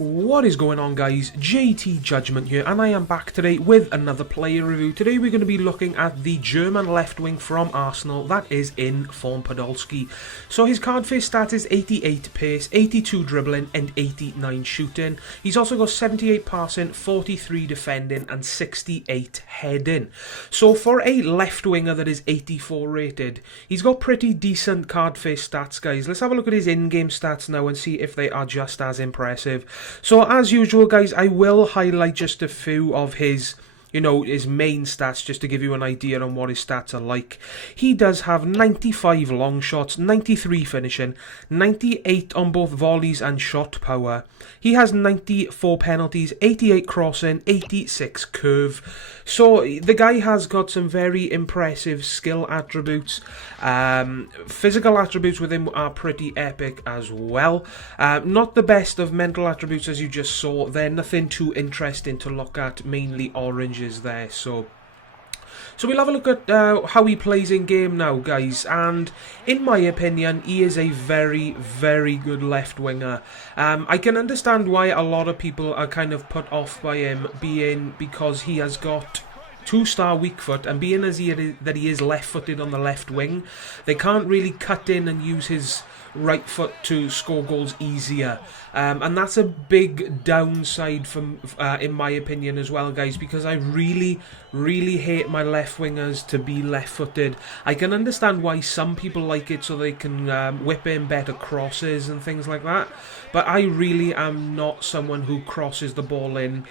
What is going on, guys? JTJudgment here, and I am back today with another player review. Today we're going to be looking at the German left wing from Arsenal, that is Inform Podolski. So his card face stat is 88 pace, 82 dribbling and 89 shooting. He's also got 78 passing, 43 defending and 68 heading. So for a left winger that is 84 rated, he's got pretty decent card face stats, guys. Let's have a look at his in-game stats now and see if they are just as impressive. So as usual, guys, I will highlight just a few of his his main stats just to give you an idea on what his stats are like. He does have 95 long shots, 93 finishing, 98 on both volleys and shot power. He has 94 penalties, 88 crossing, 86 curve. So the guy has got some very impressive skill attributes. Physical attributes with him are pretty epic as well. Not the best of mental attributes, as you just saw. They're nothing too interesting to look at, mainly oranges there. So we'll have a look at how he plays in game now, guys, and in my opinion he is a very, very good left winger. I can understand why a lot of people are kind of put off by him, being because he has got 2-star weak foot, and being as he is left-footed on the left wing, they can't really cut in and use his right foot to score goals easier, and that's a big downside from in my opinion as well, guys, because I really hate my left wingers to be left-footed. I can understand why some people like it so they can whip in better crosses and things like that, but I really am not someone who crosses the ball in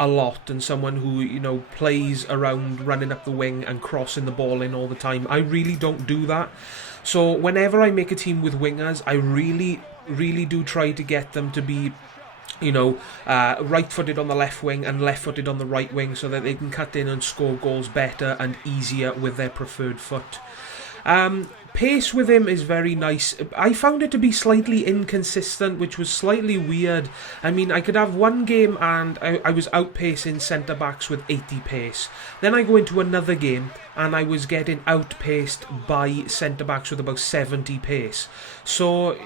a lot, and someone who plays around running up the wing and crossing the ball in all the time. I really don't do that. So whenever I make a team with wingers, I really do try to get them to be right-footed on the left wing and left-footed on the right wing, so that they can cut in and score goals better and easier with their preferred foot. Pace with him is very nice. I found it to be slightly inconsistent, which was slightly weird. I mean, I could have one game and I was outpacing centre-backs with 80 pace. Then I go into another game and I was getting outpaced by centre-backs with about 70 pace. So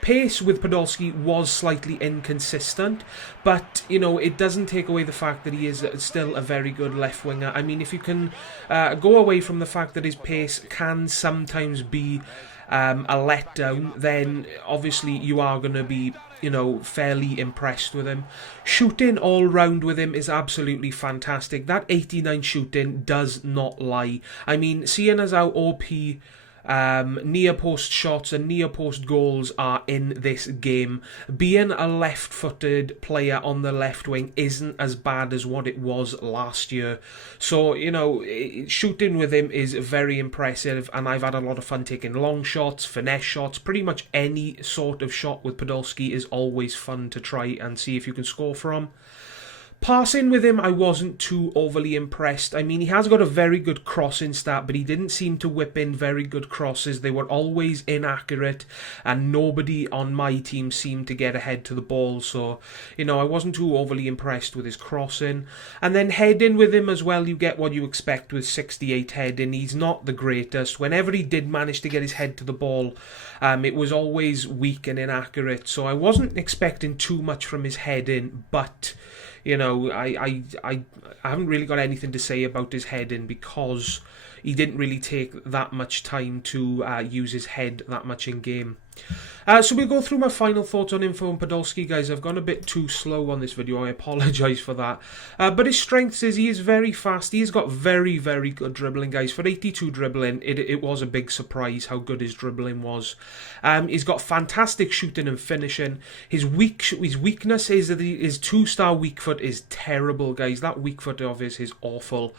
pace with Podolski was slightly inconsistent, but it doesn't take away the fact that he is still a very good left winger. I mean, if you can go away from the fact that his pace can sometimes be a letdown, then obviously you are going to be fairly impressed with him. Shooting all round with him is absolutely fantastic. That 89 shooting does not lie. I mean, seeing as how OP near post shots and near post goals are in this game, being a left-footed player on the left wing isn't as bad as what it was last year. So shooting with him is very impressive, and I've had a lot of fun taking long shots, finesse shots. Pretty much any sort of shot with Podolski is always fun to try and see if you can score from. Passing with him, I wasn't too overly impressed. I mean, he has got a very good crossing stat, but he didn't seem to whip in very good crosses. They were always inaccurate, and nobody on my team seemed to get ahead to the ball. So, I wasn't too overly impressed with his crossing. And then heading with him as well, you get what you expect with 68 heading. He's not the greatest. Whenever he did manage to get his head to the ball, it was always weak and inaccurate. So I wasn't expecting too much from his heading, but I haven't really got anything to say about his heading because he didn't really take that much time to use his head that much in game. So we'll go through my final thoughts on Inform Podolski, guys. I've gone a bit too slow on this video. I apologise for that. But his strengths is he is very fast. He's got very, very good dribbling, guys. For 82 dribbling, it was a big surprise how good his dribbling was. He's got fantastic shooting and finishing. His weakness is that his 2-star weak foot is terrible, guys. That weak foot of his is awful.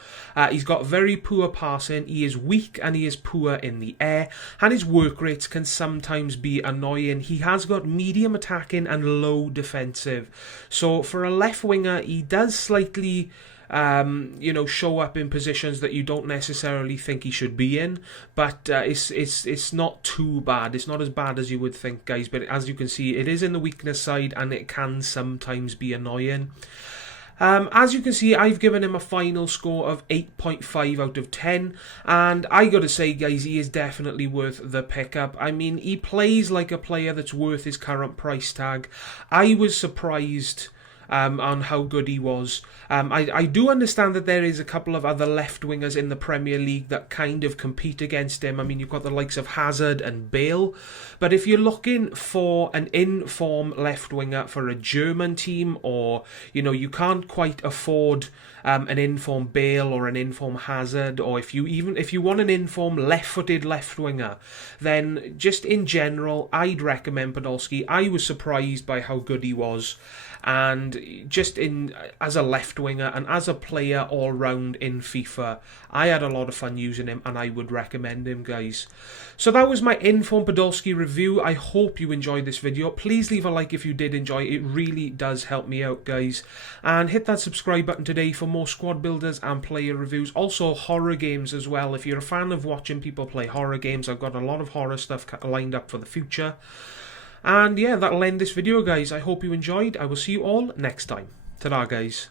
He's got very poor passing. He is weak and he is poor in the air. And his work rates can sometimes be annoying. He has got medium attacking and low defensive. So for a left winger, he does slightly show up in positions that you don't necessarily think he should be in, but it's not too bad. It's not as bad as you would think, guys, but as you can see, it is in the weakness side and it can sometimes be annoying. As you can see, I've given him a final score of 8.5 out of 10, and I gotta say, guys, he is definitely worth the pickup. I mean, he plays like a player that's worth his current price tag. I was surprised on how good he was. I do understand that there is a couple of other left-wingers in the Premier League that kind of compete against him. I mean, you've got the likes of Hazard and Bale. But if you're looking for an in-form left-winger for a German team, or, you know, you can't quite afford an in-form Bale or an in-form Hazard, or if you want an in-form left-footed left-winger, then just in general, I'd recommend Podolski. I was surprised by how good he was. And just as a left winger and as a player all round in FIFA, I had a lot of fun using him, and I would recommend him, guys. So that was my Inform Podolski review. I hope you enjoyed this video. Please leave a like if you did enjoy it. It really does help me out, guys. And hit that subscribe button today for more squad builders and player reviews. Also horror games as well. If you're a fan of watching people play horror games, I've got a lot of horror stuff lined up for the future. And yeah, that'll end this video, guys. I hope you enjoyed. I will see you all next time. Ta-da, guys.